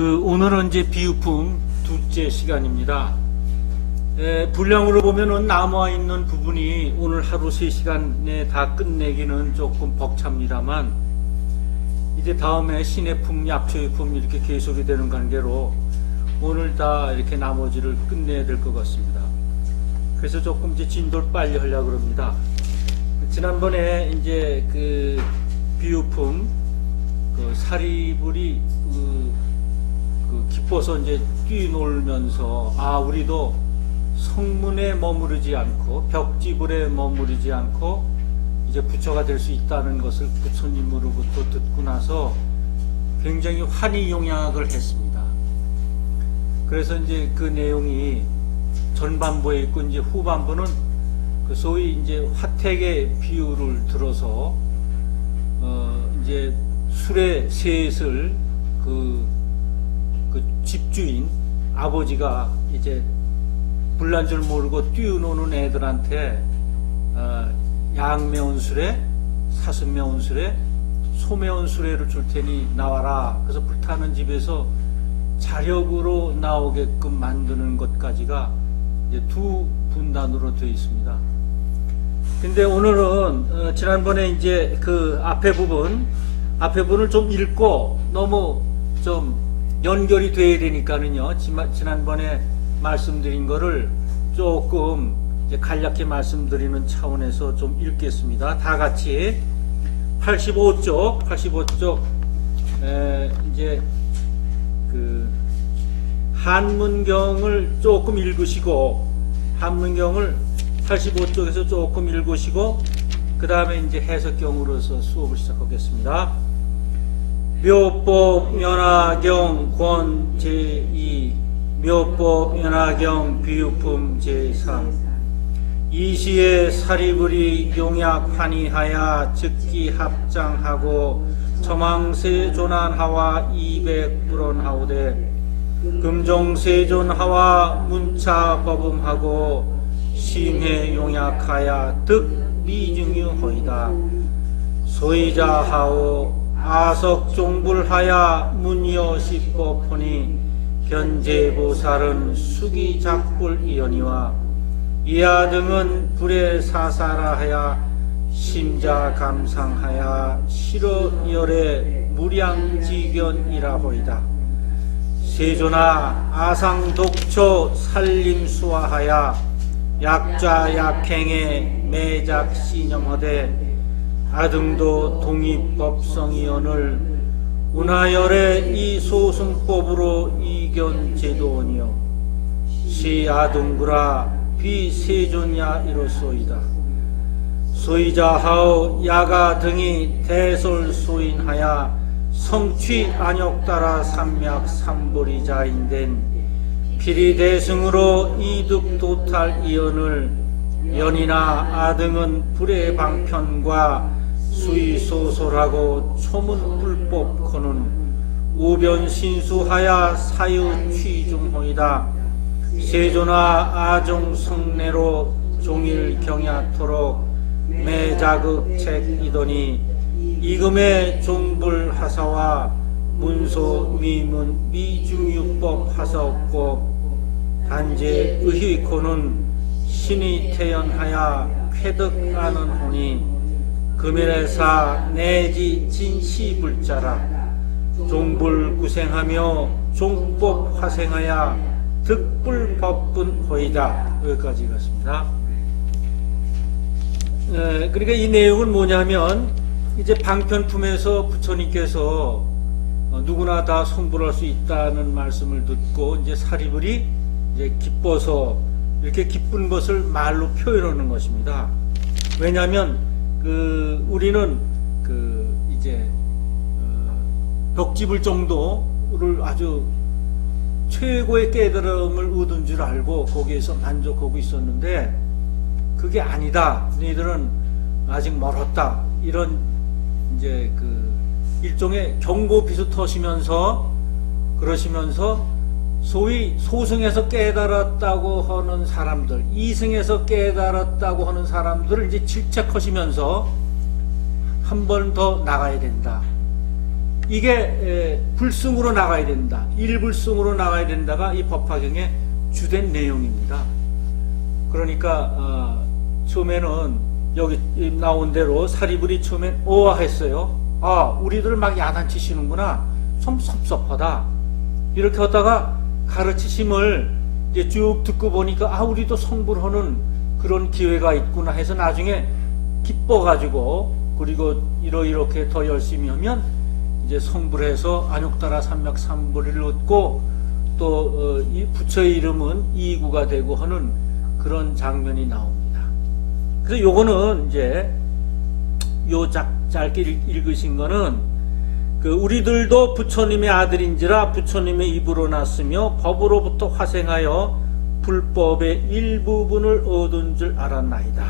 오늘은 이제 비유품 둘째 시간입니다. 분량으로 보면은 남아 있는 부분이 오늘 하루 3시간에 다 끝내기는 조금 벅찹니다만, 이제 다음에 신해품, 약초유품 이렇게 계속이 되는 관계로 오늘 다 이렇게 나머지를 끝내야 될 것 같습니다. 그래서 조금 이제 진도를 빨리 하려고 그럽니다. 지난번에 이제 비유품 사리불이 기뻐서 이제 뛰놀면서 우리도 성문에 머무르지 않고 벽지불에 머무르지 않고 이제 부처가 될 수 있다는 것을 부처님으로부터 듣고 나서 굉장히 환희용약을 했습니다. 그래서 이제 그 내용이 전반부에 있고 이제 후반부는 소위 이제 화택의 비유를 들어서 이제 술의 셋을 그 집주인 아버지가 이제 불난 줄 모르고 뛰어노는 애들한테 양 매운 술에 사슴 매운 술에 소 매운 술에를 줄 테니 나와라. 그래서 불타는 집에서 자력으로 나오게끔 만드는 것까지가 이제 두 분단으로 되어 있습니다. 근데 오늘은 지난번에 이제 앞에 부분을 좀 읽고 너무 좀 연결이 돼야 되니까는요. 지난번에 말씀드린 거를 조금 이제 간략히 말씀드리는 차원에서 좀 읽겠습니다. 다 같이 85쪽 이제 한문경을 조금 읽으시고, 한문경을 85쪽에서 조금 읽으시고, 그 다음에 이제 해석경으로서 수업을 시작하겠습니다. 묘법 연화경 권 제2 묘법 연화경 비유품 제3 이시에 사리불이 용약 환희하야 즉기 합장하고 처망세존한하와 200불원하오되 금종세존하와 문차법음하고 심해 용약하야 득 미증유호이다. 소이자하오 아석종불하야 문여십법하니 견제보살은 수기작불이여니와 이하 등은 불에 사사라하야 심자감상하야 실어열의 무량지견이라호이다. 세존아 아상독초 살림수화하야 약좌약행에 매작신념하되 아등도 동의법성이언을 운하열의 이 소승법으로 이견제도원이요 시아등구라 비세존야 이로소이다. 소이자하오 야가 등이 대솔소인하야 성취 안욕따라 삼약 삼보리자인된 피리대승으로 이득도탈 이언을 연이나 아등은 불의 방편과 수의소솔하고 초문불법코는 우변신수하야 사유취중호이다. 세존아 아종성내로 종일경야토록 매자극책이더니 이금의 종불하사와 문소미문 미중유법 하사없고 단제 의희코는 신이 태연하야 쾌득하는 호니 금일에사 내지 진시불자라. 종불구생하며 종법 화생하야 득불법분호이다. 여기까지 읽었습니다. 그러니까 이 내용은 뭐냐면, 이제 방편품에서 부처님께서 누구나 다 성불할 수 있다는 말씀을 듣고 이제 사리불이 이제 기뻐서 이렇게 기쁜 것을 말로 표현하는 것입니다. 왜냐하면 우리는 이제 벽지불 정도를 아주 최고의 깨달음을 얻은 줄 알고 거기에서 만족하고 있었는데 그게 아니다. 너희들은 아직 멀었다. 이런 이제 일종의 경고 비슷하시면서 그러시면서 소위 소승에서 깨달았다고 하는 사람들, 이승에서 깨달았다고 하는 사람들을 이제 질책하시면서 한 번 더 나가야 된다. 이게 불승으로 나가야 된다. 일불승으로 나가야 된다가 이 법화경의 주된 내용입니다. 그러니까 처음에는 여기 나온 대로 사리불이 처음엔 어와했어요. 아, 우리들 막 야단치시는구나. 좀 섭섭하다. 이렇게 하다가 가르치심을 이제 쭉 듣고 보니까 아, 우리도 성불하는 그런 기회가 있구나 해서 나중에 기뻐가지고, 그리고 이렇게 더 열심히 하면 이제 성불해서 안욕따라 삼맥삼보리를 얻고 또 이 부처의 이름은 이구가 되고 하는 그런 장면이 나옵니다. 그래서 요거는 이제 요 짧게 읽으신 거는 우리들도 부처님의 아들인지라 부처님의 입으로 났으며 법으로부터 화생하여 불법의 일부분을 얻은 줄 알았나이다.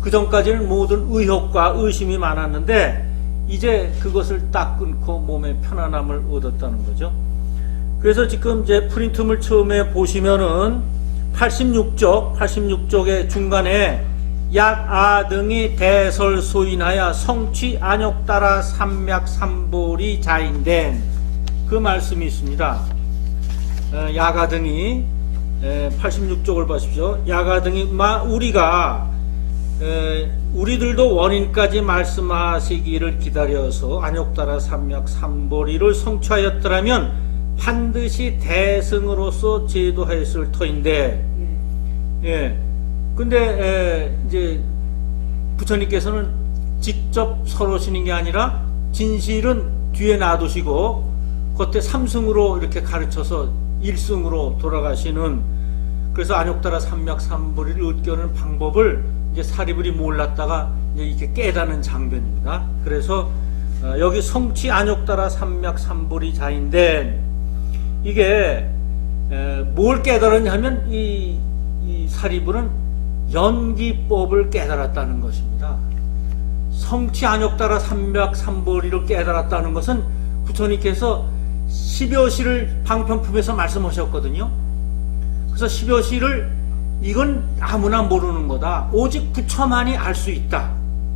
그 전까지는 모든 의혹과 의심이 많았는데 이제 그것을 딱 끊고 몸의 편안함을 얻었다는 거죠. 그래서 지금 이제 프린트물 처음에 보시면은 86쪽의 중간에 약아 등이 대설소인하여 성취 안욕따라 삼맥삼보리 자인된 그 말씀이 있습니다. 야가 등이 86쪽을 보십시오. 야가 등이 우리들도 원인까지 말씀하시기를 기다려서 안욕따라 삼맥삼보리를 성취하였더라면 반드시 대승으로서 제도하였을 터인데, 근데 이제 부처님께서는 직접 설하시는 게 아니라 진실은 뒤에 놔두시고 그때 삼승으로 이렇게 가르쳐서 일승으로 돌아가시는, 그래서 안욕따라 삼맥삼보리를 얻겨는 방법을 이제 사리불이 몰랐다가 이제 이렇게 깨닫는 장면입니다. 그래서 여기 성취 안욕따라 삼맥삼보리 자인데 이게 뭘 깨달았냐 하면 이 사리불은 연기법을 깨달았다는 것입니다. 성취 안욕따라 삼맥삼보리를 깨달았다는 것은 부처님께서 십여시를 방편품에서 말씀하셨거든요. 그래서 십여시를 이건 아무나 모르는 거다. 오직 부처만이 알 수 있다.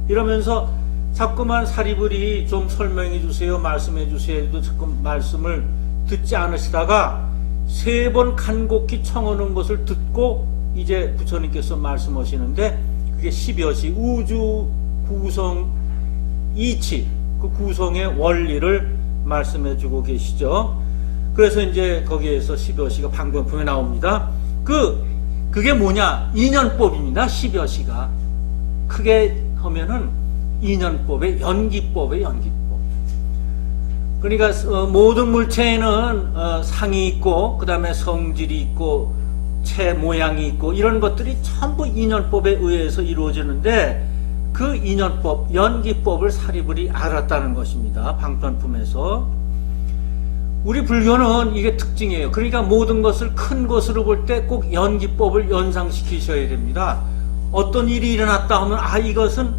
이러면서 자꾸만 사리불이 좀 설명해 주세요, 말씀해 주세요 해도 자꾸 말씀을 듣지 않으시다가 3번 간곡히 청하는 것을 듣고 이제 부처님께서 말씀하시는데 그게 십여시 우주 구성 이치, 그 구성의 원리를 말씀해 주고 계시죠. 그래서 이제 거기에서 십여시가 방편품에 나옵니다. 그게 뭐냐? 인연법입니다. 십여시가 크게 하면은 인연법의 연기법의 연기법. 그러니까 모든 물체에는 상이 있고 그 다음에 성질이 있고 체 모양이 있고 이런 것들이 전부 인연법에 의해서 이루어지는데 그 인연법, 연기법을 사리불이 알았다는 것입니다. 방편품에서. 우리 불교는 이게 특징이에요. 그러니까 모든 것을 큰 것으로 볼 때 꼭 연기법을 연상시키셔야 됩니다. 어떤 일이 일어났다 하면 이것은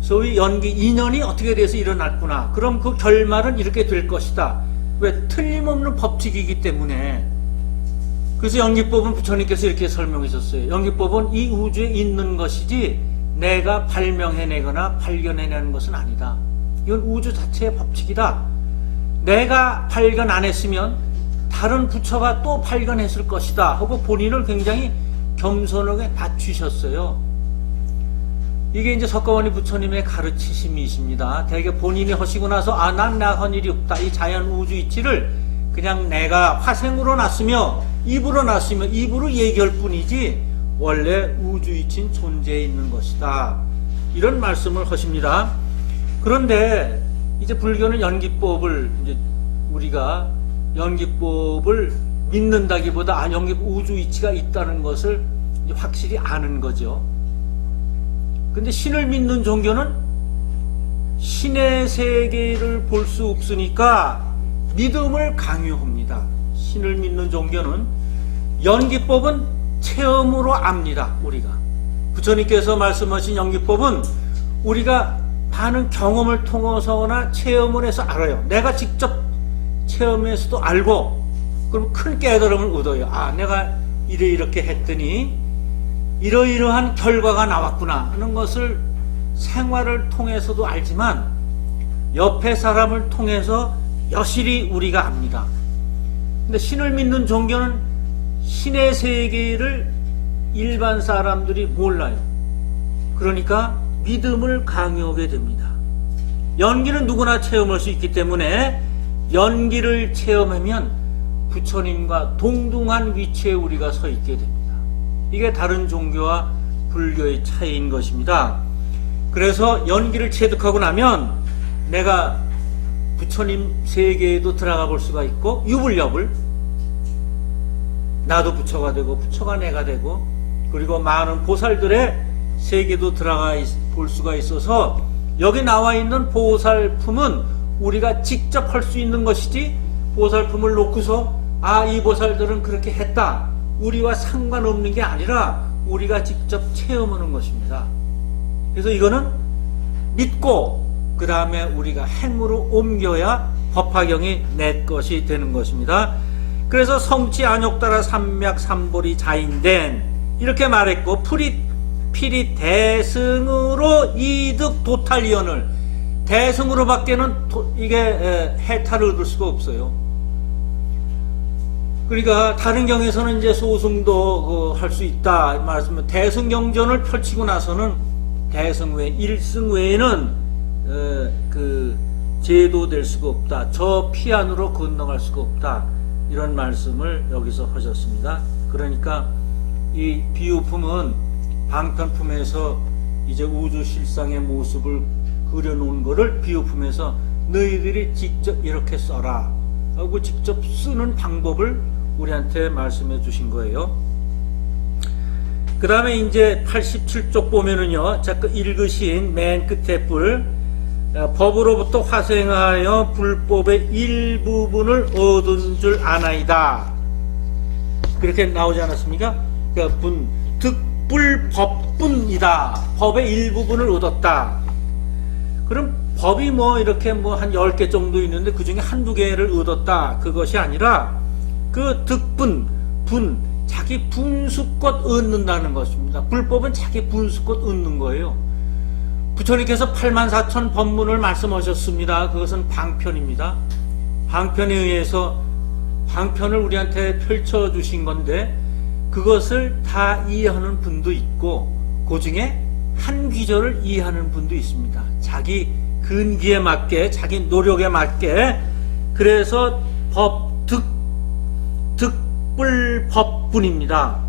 소위 연기, 인연이 어떻게 돼서 일어났구나. 그럼 그 결말은 이렇게 될 것이다. 왜? 틀림없는 법칙이기 때문에. 그래서 연기법은 부처님께서 이렇게 설명하셨어요. 연기법은 이 우주에 있는 것이지 내가 발명해내거나 발견해내는 것은 아니다. 이건 우주 자체의 법칙이다. 내가 발견 안 했으면 다른 부처가 또 발견했을 것이다 하고 본인을 굉장히 겸손하게 낮추셨어요. 이게 이제 석가모니 부처님의 가르치심이십니다. 대개 본인이 하시고 나서 난 나 한 일이 없다. 이 자연 우주 이치를 그냥 내가 화생으로 났으며 입으로 났으며 입으로 얘기할 뿐이지 원래 우주 이치는 존재해 있는 것이다. 이런 말씀을 하십니다. 그런데 이제 불교는 연기법을 이제 우리가 연기법을 믿는다기보다 연기 우주 이치가 있다는 것을 이제 확실히 아는 거죠. 근데 신을 믿는 종교는 신의 세계를 볼 수 없으니까 믿음을 강요합니다. 신을 믿는 종교는 연기법은 체험으로 압니다. 우리가 부처님께서 말씀하신 연기법은 우리가 많은 경험을 통해서나 체험을 해서 알아요. 내가 직접 체험해서도 알고 그럼 큰 깨달음을 얻어요. 내가 이렇게 했더니 이러이러한 결과가 나왔구나 하는 것을 생활을 통해서도 알지만 옆에 사람을 통해서 여실히 우리가 압니다. 근데 신을 믿는 종교는 신의 세계를 일반 사람들이 몰라요. 그러니까 믿음을 강요하게 됩니다. 연기는 누구나 체험할 수 있기 때문에 연기를 체험하면 부처님과 동등한 위치에 우리가 서 있게 됩니다. 이게 다른 종교와 불교의 차이인 것입니다. 그래서 연기를 체득하고 나면 내가 부처님 세계에도 들어가 볼 수가 있고, 유불nhập, 나도 부처가 되고 부처가 내가 되고, 그리고 많은 보살들의 세계도 들어가 볼 수가 있어서, 여기 나와 있는 보살품은 우리가 직접 할 수 있는 것이지, 보살품을 놓고서 이 보살들은 그렇게 했다, 우리와 상관없는 게 아니라 우리가 직접 체험하는 것입니다. 그래서 이거는 믿고 그 다음에 우리가 행으로 옮겨야 법화경이 내 것이 되는 것입니다. 그래서 성치 안욕따라 삼맥 삼보리 자인된 이렇게 말했고, 피리 대승으로 이득 도탈이언을, 대승으로밖에는 이게 해탈을 얻을 수가 없어요. 그러니까 다른 경에서는 이제 소승도 할 수 있다 말씀은, 대승경전을 펼치고 나서는 대승 외 1승 외에는 그 제도될 수가 없다, 저 피안으로 건너갈 수가 없다, 이런 말씀을 여기서 하셨습니다. 그러니까 이 비유품은 방편품에서 이제 우주 실상의 모습을 그려놓은 거를 비유품에서 너희들이 직접 이렇게 써라 하고 직접 쓰는 방법을 우리한테 말씀해 주신 거예요. 그 다음에 이제 87쪽 보면은요, 자꾸 읽으신 맨 끝에 뿔, 법으로부터 화생하여 불법의 일부분을 얻은 줄 아나이다, 그렇게 나오지 않았습니까? 그러니까 득불법분이다, 법의 일부분을 얻었다. 그럼 법이 뭐 이렇게 뭐 한 10개 정도 있는데 그 중에 한두 개를 얻었다, 그것이 아니라 그 득분, 자기 분수껏 얻는다는 것입니다. 불법은 자기 분수껏 얻는 거예요. 부처님께서 84,000 법문을 말씀하셨습니다. 그것은 방편입니다. 방편에 의해서 방편을 우리한테 펼쳐주신 건데, 그것을 다 이해하는 분도 있고, 그 중에 한 귀절을 이해하는 분도 있습니다. 자기 근기에 맞게, 자기 노력에 맞게. 그래서 득불법분입니다.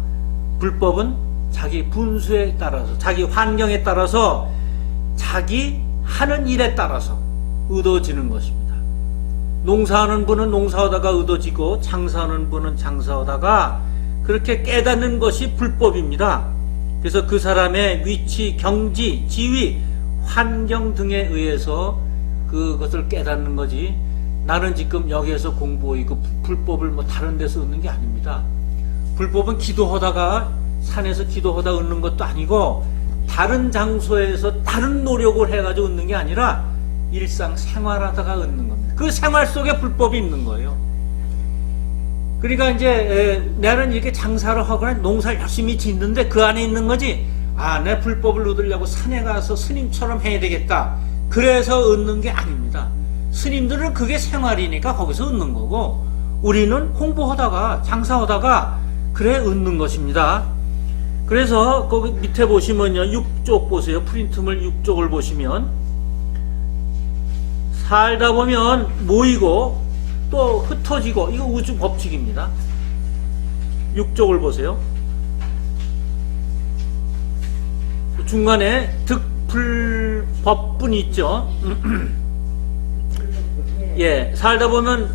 불법은 자기 분수에 따라서, 자기 환경에 따라서, 자기 하는 일에 따라서 얻어지는 것입니다. 농사하는 분은 농사하다가 얻어지고, 장사하는 분은 장사하다가 그렇게 깨닫는 것이 불법입니다. 그래서 그 사람의 위치, 경지, 지위, 환경 등에 의해서 그것을 깨닫는 거지, 나는 지금 여기에서 공부하고 불법을 뭐 다른 데서 얻는 게 아닙니다. 불법은 기도하다가, 산에서 기도하다 얻는 것도 아니고, 다른 장소에서 다른 노력을 해가지고 얻는 게 아니라 일상 생활하다가 얻는 겁니다. 그 생활 속에 불법이 있는 거예요. 그러니까 이제 나는 이렇게 장사를 하거나 농사를 열심히 짓는데 그 안에 있는 거지, 내 불법을 얻으려고 산에 가서 스님처럼 해야 되겠다, 그래서 얻는 게 아닙니다. 스님들은 그게 생활이니까 거기서 얻는 거고, 우리는 공부하다가 장사하다가 그래 얻는 것입니다. 그래서 거기 밑에 보시면요, 6쪽 보세요. 프린트물 6쪽을 보시면, 살다 보면 모이고 또 흩어지고, 이거 우주 법칙입니다. 6쪽을 보세요. 중간에 득불법분이 있죠. 예, 살다 보면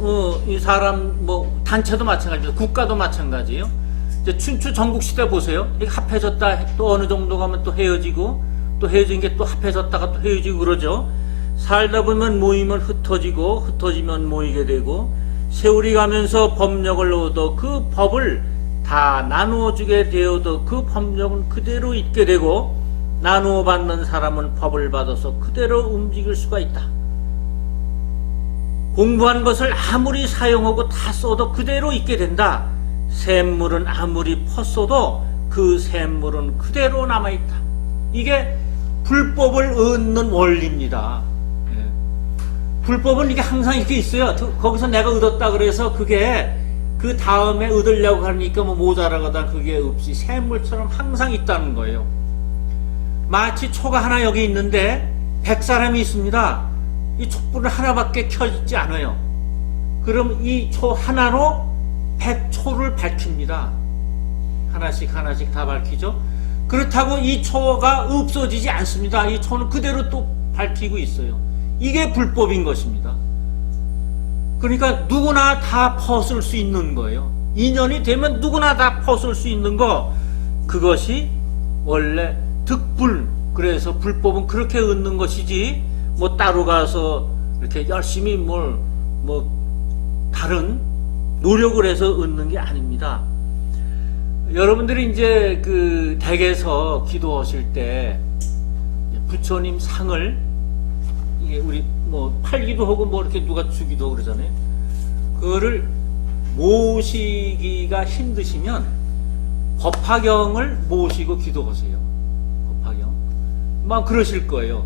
이 사람 뭐 단체도 마찬가지입니다. 국가도 마찬가지예요. 이제 춘추 전국시대 보세요. 이게 합해졌다 또 어느 정도 가면 또 헤어지고, 또 헤어진 게 또 합해졌다가 또 헤어지고 그러죠. 살다 보면 모이면 흩어지고, 흩어지면 모이게 되고, 세월이 가면서 법력을 얻어 그 법을 다 나누어주게 되어도 그 법력은 그대로 있게 되고, 나누어 받는 사람은 법을 받아서 그대로 움직일 수가 있다. 공부한 것을 아무리 사용하고 다 써도 그대로 있게 된다. 샘물은 아무리 펐어도 그 샘물은 그대로 남아있다. 이게 불법을 얻는 원리입니다. 불법은 이게 항상 이렇게 있어요. 거기서 내가 얻었다 그래서 그게 그 다음에 얻으려고 하니까 뭐 모자라거나 그게 없이 샘물처럼 항상 있다는 거예요. 마치 초가 하나 여기 있는데 100사람이 있습니다. 이 촛불은 하나밖에 켜지지 않아요. 그럼 이 초 하나로 100초를 밝힙니다. 하나씩 하나씩 다 밝히죠. 그렇다고 이 초가 없어지지 않습니다. 이 초는 그대로 또 밝히고 있어요. 이게 불법인 것입니다. 그러니까 누구나 다 퍼쓸 수 있는 거예요. 인연이 되면 누구나 다 퍼쓸 수 있는 거, 그것이 원래 득불. 그래서 불법은 그렇게 얻는 것이지 뭐 따로 가서 이렇게 열심히 뭐 다른 노력을 해서 얻는 게 아닙니다. 여러분들이 이제 그 댁에서 기도하실 때 부처님 상을, 이게 우리 뭐 팔기도 하고 뭐 이렇게 누가 주기도 하고 그러잖아요. 그거를 모시기가 힘드시면 법화경을 모시고 기도하세요. 법화경. 막 그러실 거예요.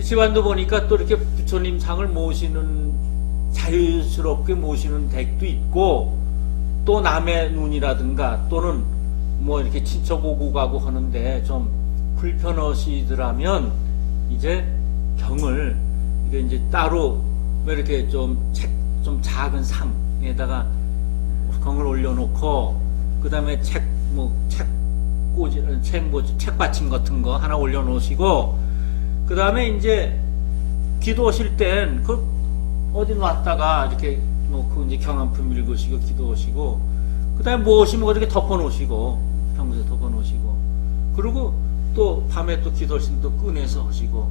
집안도 보니까 또 이렇게 부처님 상을 모시는, 자유스럽게 모시는 댁도 있고, 또 남의 눈이라든가 또는 뭐 이렇게 친척 오고 가고 하는데 좀 불편하시더라면 이제 경을 이게 이제 따로 이렇게 좀 작은 상에다가 경을 올려놓고, 그 다음에 책받침 같은 거 하나 올려놓으시고, 그 다음에 이제 기도하실 땐 그 어디 놨다가 이렇게 놓고 이제 경 한 품 읽으시고 기도하시고, 그 다음에 무엇이면 이렇게 덮어놓으시고, 평소에 덮어놓으시고, 그리고 또 밤에 또 기도하시면 또 꺼내서 하시고,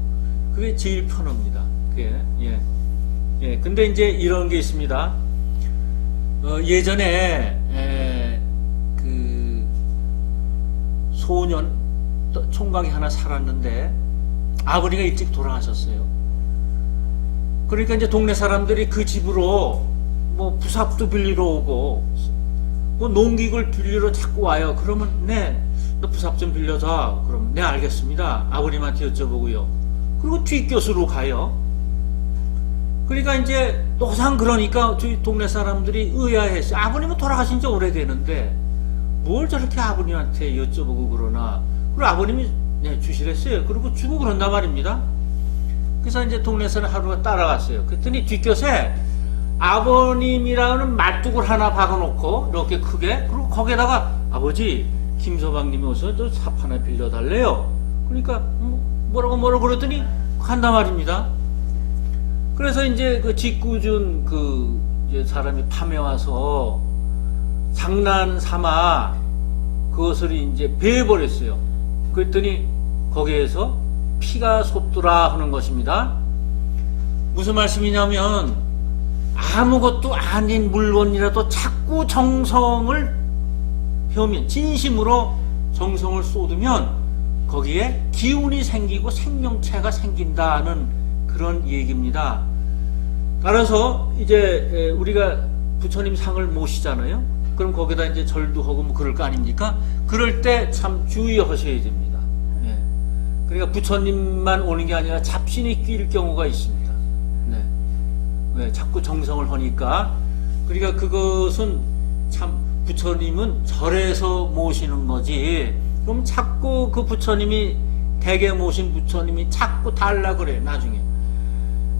그게 제일 편합니다. 그게, 예. 근데 이제 이런 게 있습니다. 예전에, 그, 소년, 총각이 하나 살았는데, 아버지가 일찍 돌아가셨어요. 그러니까 이제 동네 사람들이 그 집으로 뭐 부삽도 빌리러 오고, 뭐 농기구를 빌리러 자꾸 와요. 그러면, 네, 너 부삽 좀 빌려줘. 그러면, 네, 알겠습니다. 아버님한테 여쭤보고요. 그리고 뒷교수로 가요. 그러니까 이제 노상 그러니까 저희 동네 사람들이 의아했어요. 아버님은 돌아가신 지 오래되는데 뭘 저렇게 아버님한테 여쭤보고 그러나. 그리고 아버님이 네, 주시랬어요. 그리고 주고 그런단 말입니다. 그래서 이제 동네 사람 하루가 따라갔어요. 그랬더니 뒷교수에 아버님이라는 말뚝을 하나 박아놓고 이렇게 크게, 그리고 거기에다가 아버지 김서방님이 오셔서 저 삽 하나 빌려달래요. 그러니까 뭐라고 그러더니 간단 말입니다. 그래서 이제 그 짓궂은 그 이제 사람이 밤에 와서 장난 삼아 그것을 이제 베어버렸어요. 그랬더니 거기에서 피가 솟더라 하는 것입니다. 무슨 말씀이냐면 아무것도 아닌 물건이라도 자꾸 정성을 펴면, 진심으로 정성을 쏟으면 거기에 기운이 생기고 생명체가 생긴다는 그런 얘기입니다. 따라서 이제 우리가 부처님 상을 모시잖아요. 그럼 거기다 이제 절도 하고 뭐 그럴 거 아닙니까? 그럴 때 참 주의하셔야 됩니다. 예. 그러니까 부처님만 오는 게 아니라 잡신이 낄 경우가 있습니다. 네. 왜 자꾸 정성을 하니까. 그러니까 그것은 참 부처님은 절에서 모시는 거지. 그럼 자꾸 그 부처님이 댁에 모신 부처님이 자꾸 달라 그래 나중에.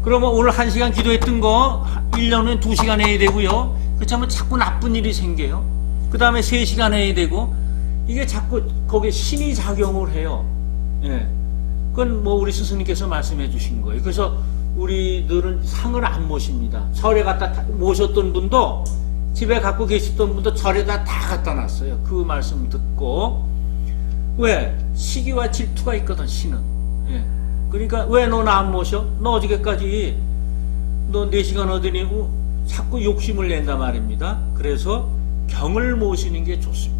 그러면 오늘 1시간 기도했던 거 1년은 2시간 해야 되고요. 그렇다면 자꾸 나쁜 일이 생겨요. 그 다음에 3시간 해야 되고, 이게 자꾸 거기에 신이 작용을 해요. 예. 그건 뭐 우리 스승님께서 말씀해 주신 거예요. 그래서 우리들은 상을 안 모십니다. 절에 갖다 모셨던 분도, 집에 갖고 계셨던 분도 절에다 다 갖다 놨어요. 그 말씀 듣고. 왜? 시기와 질투가 있거든, 신은. 예. 그러니까 왜 너 나 안 모셔? 너 어저께까지 너 4시간 하더니 자꾸 욕심을 낸단 말입니다. 그래서 경을 모시는 게 좋습니다.